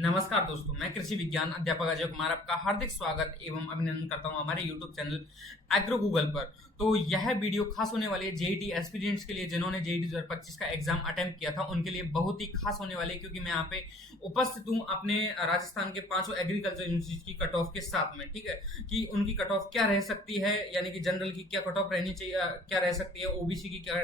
नमस्कार दोस्तों, मैं कृषि विज्ञान अध्यापक अजय कुमार आपका हार्दिक स्वागत एवं अभिनंदन करता हूं हमारे YouTube चैनल एग्रो गूगल पर। तो यह वीडियो खास होने वाली है जेईटी एस्पिरेंट्स के लिए, जिन्होंने जेईटी 2025 का एग्जाम अटेम्प्ट किया था उनके लिए बहुत ही खास होने वाली है, क्योंकि मैं यहाँ पे उपस्थित हूँ अपने राजस्थान के 5 एग्रीकल्चर यूनिवर्सिटी की कट ऑफ के साथ में। ठीक है कि उनकी कट ऑफ क्या रह सकती है, यानी कि जनरल की क्या कट ऑफ रहनी चाहिए, क्या रह सकती है, ओबीसी की क्या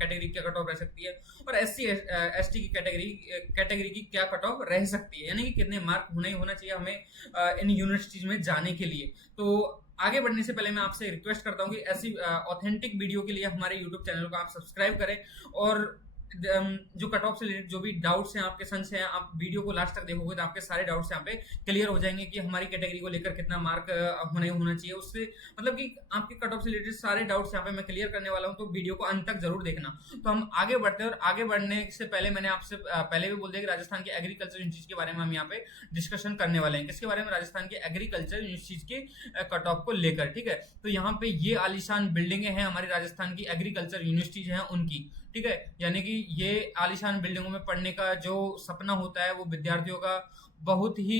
कैटेगरी क्या कट ऑफ रह सकती है, और एससी एसटी की कैटेगरी की क्या कट ऑफ रह सकती है, यानी कि कितने मार्क होना चाहिए हमें इन यूनिवर्सिटीज में जाने के लिए। तो आगे बढ़ने से पहले मैं आपसे रिक्वेस्ट करता हूं कि ऐसी ऑथेंटिक वीडियो के लिए हमारे यूट्यूब चैनल को आप सब्सक्राइब करें, और जो कट ऑफ से रिलेटेड जो भी डाउट्स हैं, आपके संशय हैं, आप वीडियो को लास्ट तक देखोगे तो आपके सारे डाउट्स यहाँ पे क्लियर हो जाएंगे कि हमारी कैटेगरी को लेकर कितना मार्क होना चाहिए। उससे मतलब कि आपके कट ऑफ से रिलेटेड सारे डाउट्स यहाँ पे मैं क्लियर करने वाला हूँ, तो वीडियो को अंत तक जरूर देखना। तो हम आगे बढ़ते हैं, और आगे बढ़ने से पहले मैंने आपसे पहले भी बोल दिया कि राजस्थान के एग्रीकल्चर यूनिवर्सिटी के बारे में हम यहाँ पे डिस्कशन करने वाले हैं। किसके बारे में? राजस्थान के एग्रीकल्चर यूनिवर्सिटी के कट ऑफ को लेकर। ठीक है, तो यहाँ पे ये आलीशान बिल्डिंगें हैं हमारी राजस्थान की एग्रीकल्चर यूनिवर्सिटीज हैं उनकी। ठीक है, यानी कि ये आलीशान बिल्डिंगों में पढ़ने का जो सपना होता है वो विद्यार्थियों का बहुत ही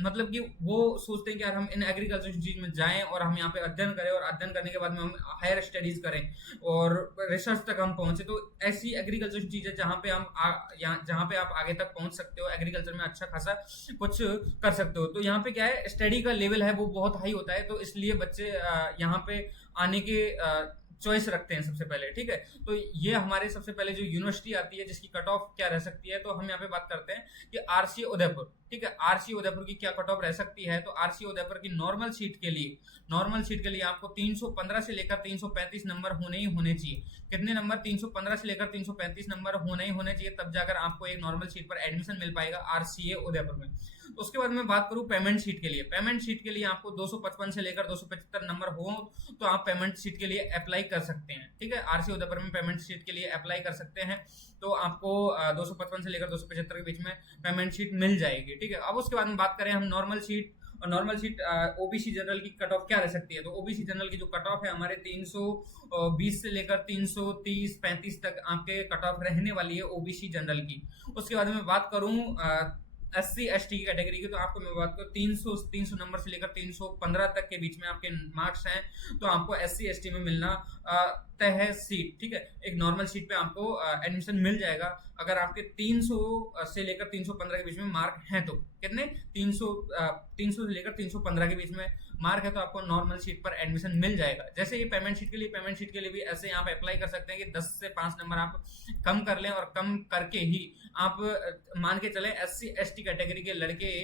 मतलब कि वो सोचते हैं कि यार हम इन एग्रीकल्चर यूनिवर्सिटीज में जाएं और हम यहाँ पे अध्ययन करें, और अध्ययन करने के बाद में हम हायर स्टडीज करें और रिसर्च तक हम पहुंचे। तो ऐसी एग्रीकल्चर चीज है जहाँ पे हम जहाँ पे आप आगे तक पहुंच सकते हो, एग्रीकल्चर में अच्छा खासा कुछ कर सकते हो। तो यहाँ पे क्या है, स्टडी का लेवल है वो बहुत हाई होता है, तो इसलिए बच्चे यहाँ पे आने के चॉइस रखते हैं सबसे पहले। ठीक है, तो ये हमारे सबसे पहले जो यूनिवर्सिटी आती है जिसकी कट ऑफ क्या रह सकती है, तो हम यहाँ पे बात करते हैं कि आरसी उदयपुर। ठीक है, आरसी उदयपुर की क्या कट ऑफ रह सकती है, तो आरसी उदयपुर की नॉर्मल सीट के लिए आपको 315 से लेकर 335 नंबर होने ही होने चाहिए। कितने नंबर? 315 से लेकर 335 नंबर होने ही होने चाहिए, तब जाकर आपको एक नॉर्मल सीट पर एडमिशन मिल पाएगा आरसीए उदयपुर में। तो उसके बाद मैं बात करूं पेमेंट सीट के लिए। पेमेंट सीट के लिए आपको 255 से लेकर 275 नंबर हो तो आप पेमेंट सीट के लिए अप्लाई कर सकते हैं। ठीक है, आरसी उदयपुर में पेमेंट सीट के लिए अप्लाई कर सकते हैं, तो आपको 255 से लेकर 275 के बीच में पेमेंट सीट मिल जाएगी। ठीक है, अब उसके बाद में बात करें हम नॉर्मल सीट, और नॉर्मल सीट ओबीसी जनरल की कट ऑफ क्या रह सकती है, तो ओबीसी जनरल की जो कट ऑफ है हमारे 320 से लेकर 330-35 तक आपके कट ऑफ रहने वाली है ओबीसी जनरल की। उसके बाद में बात करूं एससी एसटी की कैटेगरी की, तो आपको मैं बात करूं 300 नंबर से लेकर 315 तक के बीच में आपके मार्क्स हैं, तो आपको एससी एसटी में मिलना तय है सीट। ठीक है, एक नॉर्मल सीट पे आपको एडमिशन मिल जाएगा अगर आपके 300 से लेकर 315 के बीच में मार्क हैं। तो कितने? 300 से लेकर 315 के बीच में मार्क है, तो आपको नॉर्मल सीट पर एडमिशन मिल जाएगा। जैसे ये पेमेंट सीट के लिए भी ऐसे आप अप्लाई कर सकते हैं कि 10 से 5 नंबर आप कम कर लें, और कम करके ही आप मान के चलें एससी एसटी कैटेगरी के लड़के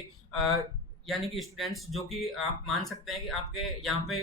यानी कि स्टूडेंट्स जो कि आप मान सकते हैं कि आपके यहाँ पे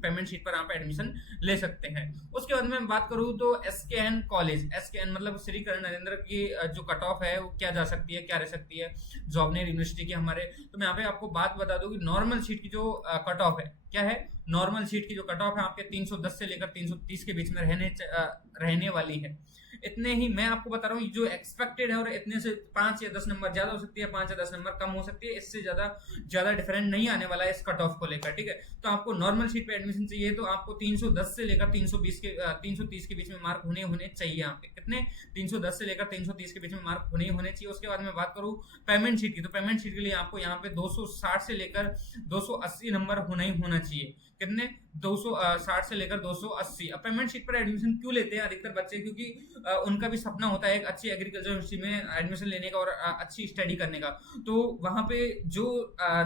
पेमेंट शीट पर आप एडमिशन ले सकते हैं। उसके बाद में बात करूँ तो एसकेएन कॉलेज, एसकेएन मतलब श्री कर्ण नरेंद्र की जो कट ऑफ है वो क्या जा सकती है, क्या रह सकती है जवाहर यूनिवर्सिटी की हमारे। तो मैं यहाँ पे आपको बात बता दूं कि नॉर्मल सीट की जो कट ऑफ है, क्या है, नॉर्मल सीट की जो कट ऑफ है आपके 310 से लेकर 330 के बीच में रहने वाली है। इतने ही मैं आपको बता रहा हूँ जो एक्सपेक्टेड है, और इतने से 5 या 10 नंबर ज्यादा हो सकती है, 5 या 10 नंबर कम हो सकती है, इससे ज्यादा डिफरेंट नहीं आने वाला है इस कट ऑफ को लेकर। ठीक है, तो आपको नॉर्मल सीट पे एडमिशन चाहिए तो आपको 310 से लेकर 330 के बीच में मार्क होने चाहिए आपके। कितने? 310 से लेकर 330 के बीच में मार्क होने चाहिए। उसके बाद मैं बात करूँ पेमेंट सीट की, तो पेमेंट सीट के लिए आपको यहाँ पे 260 से लेकर 280 नंबर होना ही होना चाहिए। कितने? 260 से लेकर 280। अब पेमेंट शीट पर एडमिशन क्यों लेते हैं अधिकतर बच्चे? क्योंकि उनका भी सपना होता है एक अच्छी एग्रीकल्चर यूनिवर्सिटी में एडमिशन लेने का और अच्छी स्टडी करने का। तो वहां पे जो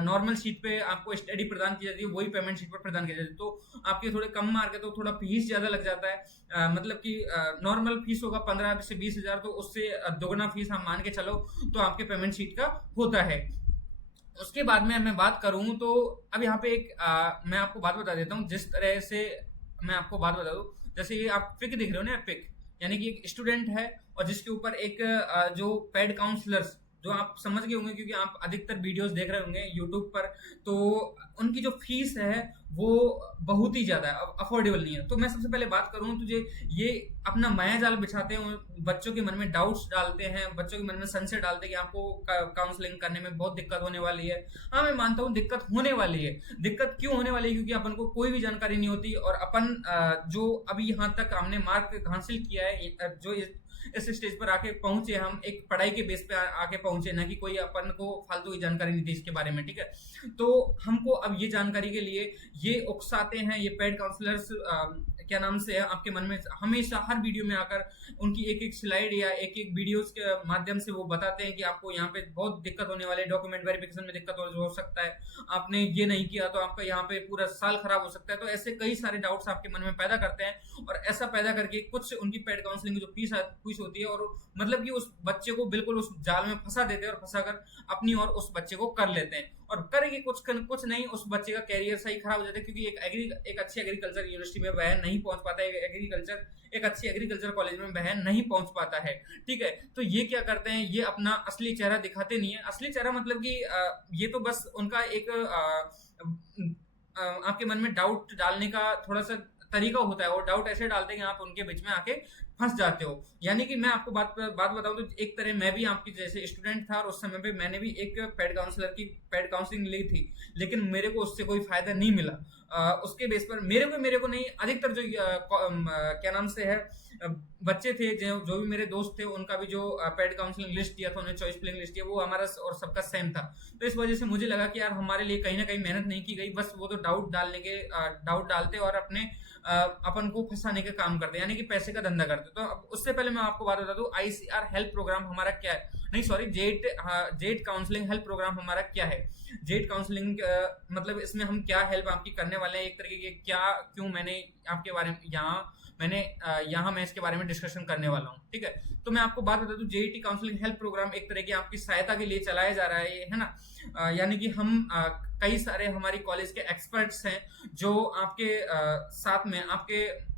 नॉर्मल शीट पे आपको स्टडी प्रदान की जाती है वही पेमेंट शीट पर प्रदान की जाती है। तो आपके थोड़े कम मार्क है तो थोड़ा फीस ज्यादा लग जाता है, मतलब कि नॉर्मल फीस होगा 15 से 20 हजार, तो उससे दोगुना फीस हम मान के चलो तो आपके पेमेंट शीट का होता है। उसके बाद में मैं बात करूं तो अब यहाँ पे मैं आपको बात बता देता हूँ। जिस तरह से मैं आपको बात बता दूं, जैसे ये आप पिक देख रहे हो ना, पिक यानी कि एक स्टूडेंट है और जिसके ऊपर एक जो पेड काउंसलर्स, जो आप समझ गए होंगे क्योंकि आप अधिकतर वीडियोस देख रहे होंगे यूट्यूब पर, तो उनकी जो फीस है वो बहुत ही ज्यादा है, अफोर्डेबल नहीं है। तो मैं सबसे पहले बात करूं तुझे, ये अपना माया जाल बिछाते हैं, बच्चों के मन में डाउट्स डालते हैं, बच्चों के मन में संशय डालते हैं कि आपको काउंसलिंग करने में बहुत दिक्कत होने वाली है। हाँ, मैं मानता हूँ दिक्कत होने वाली है। दिक्कत क्यों होने वाली है? क्योंकि अपन को कोई भी जानकारी नहीं होती, और अपन जो अभी यहाँ तक हमने मार्क हासिल किया है, जो इस स्टेज पर आके पहुंचे, हम एक पढ़ाई के बेस पे आके पहुंचे, ना कि कोई अपन को फालतू की जानकारी नहीं थी इसके बारे में, ठीक है। तो हमको अब ये जानकारी के लिए ये उकसाते हैं, ये पेड काउंसलर्स क्या नाम से है आपके मन में, हमेशा हर वीडियो में आकर उनकी एक एक स्लाइड या एक एक वीडियोस के माध्यम से वो बताते हैं कि आपको यहाँ पे बहुत दिक्कत होने वाली है, डॉक्यूमेंट वेरिफिकेशन में दिक्कत हो सकता है, आपने ये नहीं किया तो आपका यहाँ पे पूरा साल खराब हो सकता है। तो ऐसे कई सारे डाउट्स आपके मन में पैदा करते हैं, और ऐसा पैदा करके कुछ उनकी पेड काउंसलिंग की जो फीस होती है, और मतलब कि उस बच्चे को बिल्कुल उस जाल में फंसा देते हैं और फंसाकर अपनी और उस बच्चे को कर लेते हैं, और करेंगे कुछ नहीं, उस बच्चे का कैरियर सही खराब हो जाता है, क्योंकि एक अच्छी एग्रीकल्चर यूनिवर्सिटी में वह नहीं पहुंच पाता है, एक अच्छी एग्रीकल्चर कॉलेज में वह नहीं पहुंच पाता है, ठीक है। तो ये क्या करते हैं, ये अपना असली चेहरा दिखाते नहीं है। असली चेहरा मतलब कि ये तो बस उनका एक आपके मन में डाउट डालने का थोड़ा सा तरीका होता है, और डाउट ऐसे डालते हैं कि आप उनके बीच में आके फंस जाते हो। यानी कि मैं आपको बात बताऊं तो एक तरह मैं भी आपकी जैसे स्टूडेंट था, और उस समय पे मैंने भी एक पेड काउंसलिंग ली थी, लेकिन मेरे को उससे कोई फायदा नहीं मिला। उसके बेस पर मेरे को नहीं, अधिकतर जो क्या नाम से है बच्चे थे, जो भी मेरे दोस्त थे, उनका भी जो पेड काउंसलिंग लिस्ट दिया था, उन्हें चॉइस फिलिंग लिस्ट दिया, वो हमारा और सबका सेम था। तो इस वजह से मुझे लगा कि यार हमारे लिए कहीं ना कहीं मेहनत नहीं की गई, बस वो तो डाउट डालते और अपने अपन को फंसाने का काम करते, यानी कि पैसे का धंधा करते। तो उससे पहले मैं आपको बात बता दूं, आईसीआर हेल्प प्रोग्राम हमारा क्या है, नहीं sorry, jet counselling help program हमारा क्या है। जेट काउंसलिंग मतलब इसमें हम क्या हेल्प आपकी करने वाले हैं, एक तरीके के क्या क्यों मैंने आपके बारे में यहाँ मैं इसके बारे में डिस्कशन करने वाला हूँ, ठीक है। तो मैं आपको बात बता दूं, जेईटी काउंसलिंग हेल्प प्रोग्राम एक तरह की आपकी सहायता के लिए चलाया जा रहा है, ये है ना। यानी कि हम कई सारे हमारी कॉलेज के एक्सपर्ट्स हैं जो आपके साथ में आपके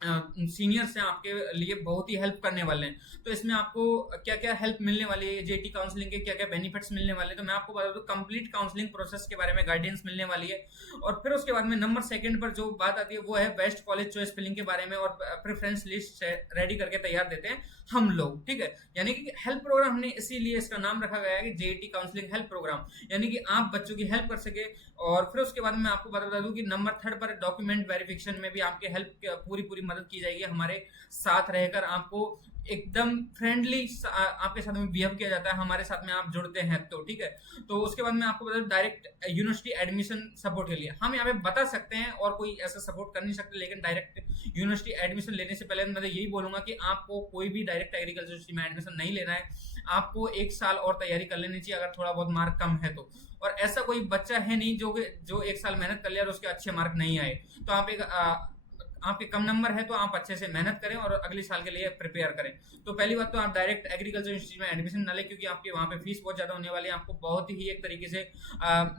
सीनियर्स हैं, आपके लिए बहुत ही हेल्प करने वाले हैं। तो इसमें आपको क्या क्या हेल्प मिलने वाली है, जेटी काउंसलिंग के क्या क्या बेनिफिट्स मिलने वाले हैं, तो मैं आपको बता दूं कंप्लीट काउंसलिंग प्रोसेस के बारे में गाइडेंस मिलने वाली है। और फिर उसके बाद में नंबर सेकंड पर जो बात आती है वो है बेस्ट कॉलेज चॉइस फिलिंग के बारे में, और प्रेफरेंस लिस्ट रेडी करके तैयार देते हैं हम लोग, ठीक है। यानी कि हेल्प प्रोग्राम हमने इसीलिए इसका नाम रखा गया है कि जेईटी काउंसलिंग हेल्प प्रोग्राम, यानी कि आप बच्चों की हेल्प कर सके। और फिर उसके बाद मैं आपको बता दूं कि नंबर थर्ड पर डॉक्यूमेंट वेरिफिकेशन में भी आपके हेल्प पूरी मदद की जाएगी, हमारे साथ रहकर आपको एकदम फ्रेंडली आपके साथ में बिहेव किया जाता है, हमारे साथ में आप जुड़ते हैं तो, ठीक है। तो उसके बाद में आपको बता दूं डायरेक्ट यूनिवर्सिटी एडमिशन सपोर्ट के लिए हम यहाँ पे बता सकते हैं, और कोई ऐसा सपोर्ट कर नहीं सकते, लेकिन डायरेक्ट यूनिवर्सिटी एडमिशन लेने से पहले मैं यही बोलूंगा कि आपको कोई भी डायरेक्ट एग्रीकल्चर यूनिवर्सिटी में एडमिशन नहीं लेना है, आपको 1 साल और तैयारी कर लेनी चाहिए, अगर थोड़ा बहुत मार्क कम है तो। और ऐसा कोई बच्चा है नहीं जो 1 साल मेहनत कर लिया और उसके अच्छे मार्क नहीं आए, तो आपके कम नंबर है तो आप अच्छे से मेहनत करें और अगले साल के लिए प्रिपेयर करें। तो पहली बात तो आप डायरेक्ट एग्रीकल्चर यूनिवर्सिटी में एडमिशन ना लें, क्योंकि आपके वहाँ पे फीस बहुत ज़्यादा होने वाली है, आपको बहुत ही एक तरीके से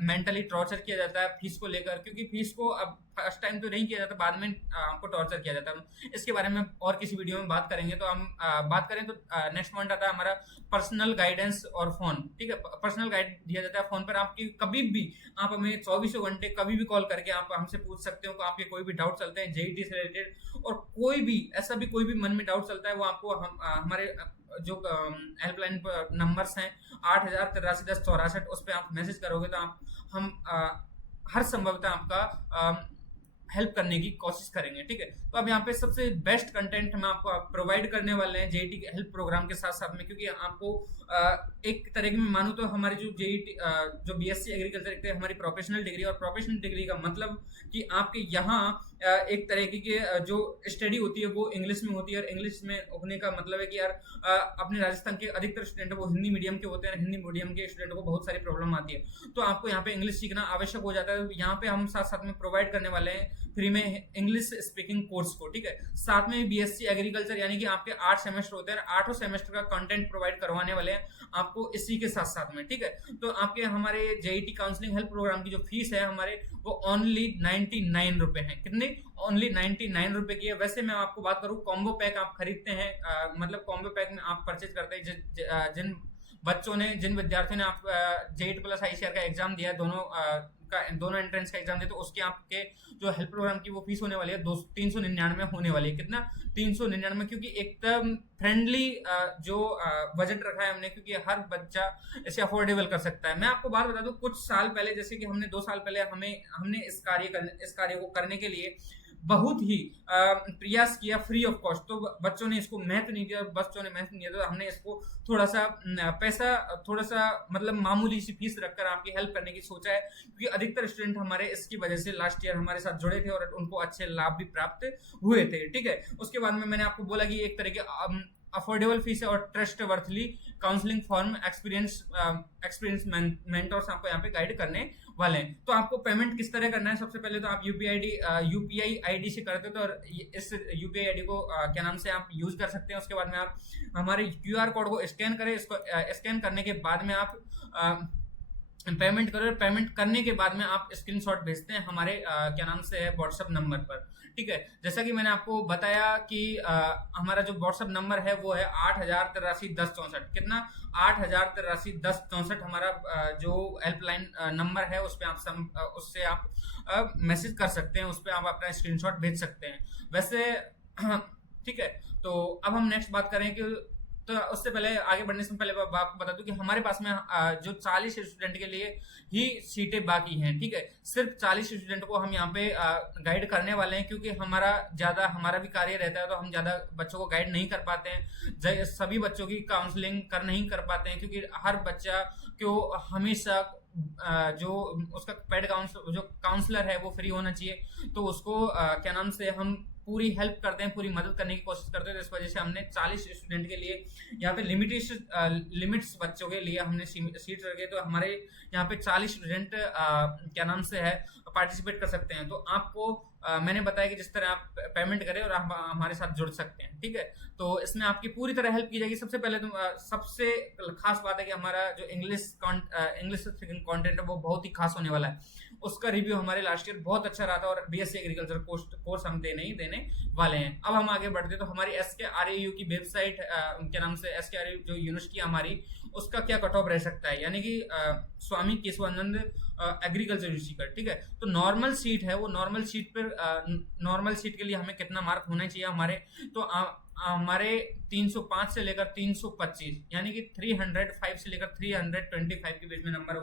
मेंटली टॉर्चर किया जाता है फीस को लेकर, क्योंकि फीस को अब फर्स्ट टाइम तो नहीं किया जाता, बाद में आपको टॉर्चर किया जाता है। इसके बारे में और किसी वीडियो में बात करेंगे। तो हम बात करें तो नेक्स्ट पॉइंट आता है हमारा पर्सनल गाइडेंस और फोन, ठीक है। पर्सनल गाइड दिया जाता है फोन पर, आपकी कभी भी आप हमें 24 घंटे कभी भी कॉल करके आप हमसे पूछ सकते हो कि आपके कोई भी डाउट चलते हैं जेईटी से रिलेटेड, और कोई भी ऐसा भी कोई भी मन में डाउट चलता है, वो आपको हमारे जो हेल्पलाइन नंबर्स हैं 80831064, उस पर आप मैसेज करोगे तो हम हर संभवतः आपका हेल्प करने की कोशिश करेंगे, ठीक है। तो अब यहाँ पे सबसे बेस्ट कंटेंट हम आपको प्रोवाइड करने वाले हैं जेईटी हेल्प प्रोग्राम के साथ साथ में, क्योंकि आपको एक तरह की मैं मानूं तो हमारी जो जेईटी जो बीएससी एग्रीकल्चर एक हमारी प्रोफेशनल डिग्री, और प्रोफेशनल डिग्री का मतलब कि आपके यहाँ एक तरह की जो स्टडी होती है वो इंग्लिश में होती है, और इंग्लिश में होने का मतलब है कि यार अपने राजस्थान के अधिकतर स्टूडेंट वो हिंदी मीडियम के होते हैं, हिंदी मीडियम के स्टूडेंटों को बहुत सारी प्रॉब्लम आती है, तो आपको यहाँ पे इंग्लिश सीखना आवश्यक हो जाता है। यहाँ पे हम साथ साथ में प्रोवाइड करने वाले हैं फ्री में इंग्लिश स्पीकिंग कोर्स को, ठीक है। साथ में बीएससी एग्रीकल्चर यानी कि आपके 8 सेमेस्टर होते हैं, 8 सेमेस्टर का कंटेंट प्रोवाइड करवाने वाले हैं आपको इसी के साथ साथ में, ठीक है। तो आपके हमारे जेईटी काउंसलिंग हेल्प प्रोग्राम की जो फीस है हमारे वो ओनली 99 रुपए है। कितने? ओनली 99 रुपए की है। वैसे मैं आपको बात करूं, कॉम्बो पैक आप खरीदते हैं, मतलब कॉम्बो पैक में आप परचेज करते हैं, जिन विद्यार्थियों ने आप जेईटी प्लस आईसीआर का एग्जाम दिया, दोनों एंट्रेंस का एग्जाम दिया, तो उसके आपके जो हेल्प प्रोग्राम की वो फीस होने वाली है 399 होने वाली है। कितना? 399, क्योंकि एकदम फ्रेंडली जो बजट रखा है हमने, क्योंकि हर बच्चा इसे अफोर्डेबल कर सकता है। मैं आपको बात बता दूं, कुछ साल पहले, जैसे कि हमने 2 साल पहले हमने इस कार्य को करने के लिए बहुत ही प्रयास किया फ्री ऑफ कॉस्ट, तो बच्चों ने इसको महत्व नहीं दिया, बच्चों ने महत्व नहीं दिया, तो हमने इसको थोड़ा सा पैसा, थोड़ा सा मतलब मामूली सी फीस रखकर आपकी हेल्प करने की सोचा है, क्योंकि अधिकतर स्टूडेंट हमारे इसकी वजह से लास्ट ईयर हमारे साथ जुड़े थे और उनको अच्छे लाभ भी प्राप्त हुए थे। ठीक है, उसके बाद में मैंने आपको बोला कि एक तरह के अफोर्डेबल फीस है और trustworthy counselling from experience mentors आपको यहाँ पे गाइड करने वाले हैं। तो आपको पेमेंट किस तरह करना है, सबसे पहले तो आप यूपीआई आईडी से करते हो, तो और इस यूपीआई आईडी को क्या नाम से आप यूज कर सकते हैं। उसके बाद में आप हमारे क्यूआर कोड को स्कैन करें, इसको स्कैन करने के बाद में आप पेमेंट करो, पेमेंट करने के बाद में आप स्क्रीनशॉट भेजते हैं हमारे क्या नाम से है व्हाट्सएप नंबर पर। ठीक है, जैसा कि मैंने आपको बताया कि हमारा जो व्हाट्सएप नंबर है वो है 80831064। कितना? 80831064 हमारा जो हेल्पलाइन नंबर है, उस पे आप उससे आप मैसेज कर सकते हैं, उस पर आप अपना स्क्रीनशॉट भेज सकते हैं वैसे। ठीक है, तो अब हम नेक्स्ट बात करें कि, तो उससे पहले आगे बढ़ने से पहले आपको बता दूं कि हमारे पास में जो 40 स्टूडेंट के लिए ही सीटें बाकी हैं। ठीक है, सिर्फ 40 स्टूडेंट को हम यहाँ पे गाइड करने वाले हैं, क्योंकि हमारा भी कार्य रहता है, तो हम ज़्यादा बच्चों को गाइड नहीं कर पाते हैं, सभी बच्चों की काउंसलिंग नहीं कर पाते हैं, क्योंकि हर बच्चा को हमेशा जो उसका पेड जो काउंसलर है वो फ्री होना चाहिए, तो उसको क्या नाम से हम पूरी हेल्प करते हैं, पूरी मदद करने की कोशिश करते हैं। तो इस वजह से हमने 40 स्टूडेंट के लिए यहाँ पे लिमिट्स बच्चों के लिए हमने सीट रखे, तो हमारे यहाँ पे 40 स्टूडेंट क्या नाम से है पार्टिसिपेट कर सकते हैं। तो आपको मैंने बताया कि जिस तरह आप पेमेंट करें और आप हमारे साथ जुड़ सकते हैं। ठीक है, तो इसमें आपकी पूरी तरह हेल्प की जाएगी। सबसे पहले तो सबसे खास बात है कि हमारा जो इंग्लिश स्पीकिंग कंटेंट है वो बहुत ही खास होने वाला है। उसका रिव्यू हमारे लास्ट ईयर बहुत अच्छा रहा था और बीएससी एग्रीकल्चर कोर्स हम देने वाले हैं। अब हम आगे बढ़ते हैं, तो हमारी SKRAU की वेबसाइट क्या नाम से SKRAU जो यूनिवर्सिटी हमारी, उसका क्या कट ऑफ रह सकता है, यानी कि स्वामी केशवानंद एग्रीकल्चर यूनिवर्सिटी का। ठीक है, तो नॉर्मल सीट है, वो नॉर्मल सीट पर नॉर्मल सीट के लिए हमें कितना मार्क होना चाहिए हमारे, तो हमारे 305 से लेकर 325, यानी कि 305 से लेकर 325 के बीच में नंबर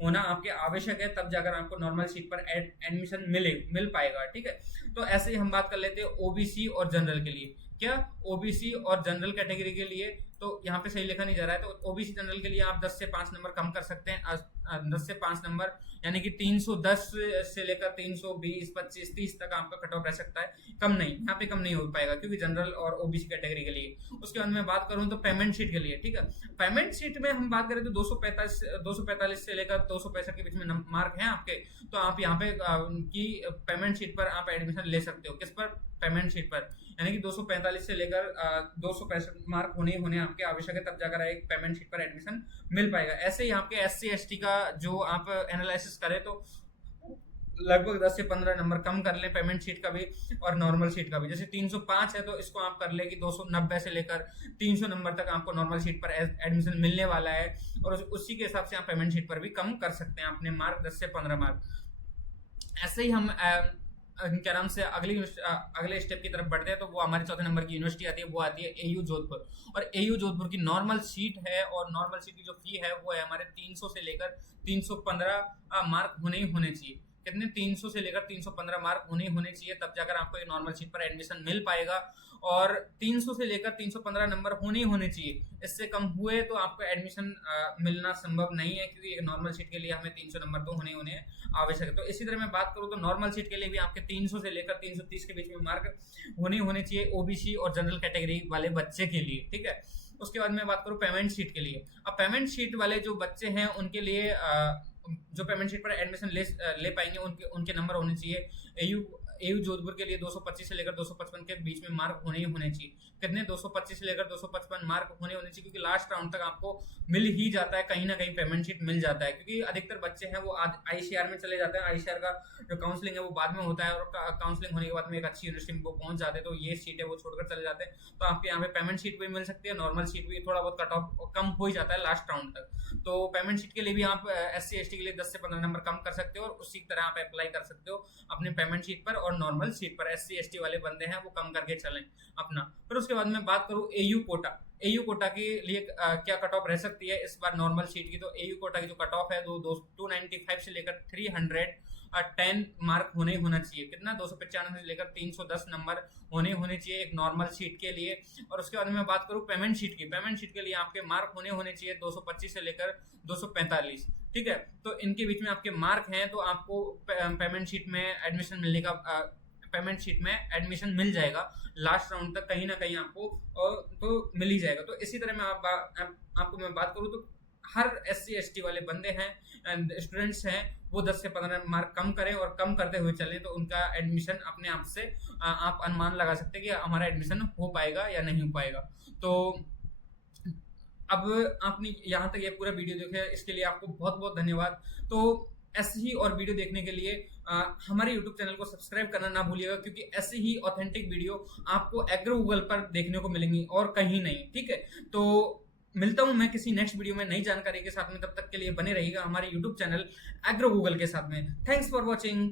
होना आपके आवश्यक है, तब जाकर आपको नॉर्मल सीट पर एडमिशन मिल पाएगा। ठीक है, तो ऐसे ही हम बात कर लेते हैं ओबीसी और जनरल के लिए। क्या? ओबीसी और जनरल कैटेगरी के लिए, तो यहाँ पे सही लिखा नहीं जा रहा है, तो ओबीसी जनरल के लिए आप 10 से 5 नंबर कम कर सकते हैं, 10 से 5 नंबर, यानी कि 310 से लेकर 320, 25, 30 तक आपका कट ऑफ रह सकता है, कम नहीं, यहाँ पे कम नहीं हो पाएगा, क्योंकि जनरल और ओबीसी कैटेगरी के लिए। उसके बाद मैं बात करूँ तो पेमेंट शीट के लिए। ठीक है, पेमेंट शीट में हम बात करें तो 245 से लेकर 265 के बीच में मार्क हैं आपके, तो आप यहाँ पे की पेमेंट शीट पर आप एडमिशन ले सकते हो। किस पर? पेमेंट शीट पर, यानी कि 245 से लेकर 265 मार्क होने आपके आवश्यक है, तब जाकर एक पेमेंट शीट पर एडमिशन मिल पाएगा। ऐसे ही आपके SC ST का जो आप एनालिसिस करें तो लगभग 10 से 15 नंबर कम कर ले पेमेंट शीट का भी और नॉर्मल शीट का भी। जैसे 305 है तो इसको आप कर ले कि 290 से लेकर 300 नंबर तक आपको नॉर्मल शीट पर एडमिशन मिलने वाला है, और उसी के हिसाब से आप पेमेंट शीट पर भी कम कर सकते हैं अपने मार्क, 10 से 15 मार्क। ऐसे ही हम क्या नाम से अगले स्टेप की तरफ बढ़ते हैं, तो वो हमारे चौथे नंबर की यूनिवर्सिटी आती है, वो आती है AU जोधपुर। और AU जोधपुर की नॉर्मल सीट है, और नॉर्मल सीट की जो फी है वो है हमारे 300 से लेकर 315 मार्क होने चाहिए। कितने? 300 से लेकर 315 मार्क होने चाहिए, तब जाकर आपको एक नॉर्मल सीट पर एडमिशन मिल पाएगा। और 300 से लेकर 315 नंबर होने चाहिए, इससे कम हुए तो आपको एडमिशन मिलना संभव नहीं है, क्योंकि एक नॉर्मल सीट के लिए हमें 300 नंबर तो होने आवश्यक है। तो इसी तरह मैं बात करूँ तो नॉर्मल सीट के लिए भी आपके 300 से लेकर 330 के बीच में मार्क होने चाहिए ओबीसी और जनरल कैटेगरी वाले बच्चे के लिए। ठीक है, उसके बाद मैं बात करूँ पेमेंट शीट के लिए। अब पेमेंट शीट वाले जो बच्चे हैं उनके लिए जो पेमेंट शीट पर एडमिशन ले पाएंगे उनके नंबर होने चाहिए एयू जोधपुर के लिए 225 से लेकर 255 के बीच में मार्क होने चाहिए। कितने? 225 से लेकर 255 मार्क होने चाहिए, क्योंकि लास्ट राउंड तक आपको मिल ही जाता है, कहीं ना कहीं पेमेंट शीट मिल जाता है, क्योंकि अधिकतर बच्चे हैं वो ICR में चले जाते हैं। ICR का जो काउंसलिंग है वो बाद में होता है, और काउंसलिंग होने के बाद में एक अच्छी यूनिवर्सिटी में वो पहुंच जाते हैं, तो ये सीट है वो छोड़कर चले जाते हैं। तो आपके यहाँ पे पेमेंट शीट भी मिल सकती है, नॉर्मल सीट भी थोड़ा बहुत कट ऑफ कम हो ही जाता है लास्ट राउंड तक। तो पेमेंट शीट के लिए भी आप SC ST के लिए 10 से 15 नंबर कम कर सकते हो, और उसी तरह आप अप्लाई कर सकते हो अपने पेमेंट शीट पर, और नॉर्मल सीट पर SC ST वाले बंदे हैं वो कम करके चलें अपना। फिर उसके बाद मैं बात करूँ AU कोटा के लिए क्या कट ऑफ रह सकती है इस बार नॉर्मल सीट की। तो AU कोटा की जो कट ऑफ है 295 से लेकर 300 10 मार्क होने ही होना चाहिए। कितना 295 से लेकर 310 नंबर होने चाहिए एक नॉर्मल शीट के लिए। और उसके बाद मैं बात करूँ पेमेंट शीट की, पेमेंट शीट के लिए आपके मार्क होने चाहिए 225 से लेकर 245। ठीक है, तो इनके बीच में आपके मार्क हैं तो आपको पेमेंट शीट में एडमिशन मिलने का पेमेंट शीट में एडमिशन मिल जाएगा लास्ट राउंड तक कहीं ना कहीं आपको, और तो मिल ही जाएगा। तो इसी तरह मैं आपको मैं बात करूँ तो हर SC ST वाले बंदे हैं स्टूडेंट्स हैं वो 10 से 15 मार्क कम करें और कम करते हुए चलें तो उनका एडमिशन अपने आप से आप अनुमान लगा सकते हैं कि हमारा एडमिशन हो पाएगा या नहीं हो पाएगा। तो अब आपने यहाँ तक ये पूरा वीडियो देखा, इसके लिए आपको बहुत बहुत धन्यवाद। तो ऐसे ही और वीडियो देखने के लिए हमारे YouTube चैनल को सब्सक्राइब करना ना भूलिएगा, क्योंकि ऐसे ही ऑथेंटिक वीडियो आपको एग्रो गूगल पर देखने को मिलेंगी और कहीं नहीं। ठीक है, तो मिलता हूं मैं किसी नेक्स्ट वीडियो में नई जानकारी के साथ में, तब तक के लिए बने रहिएगा हमारे YouTube चैनल एग्रो गूगल के साथ में। Thanks for watching.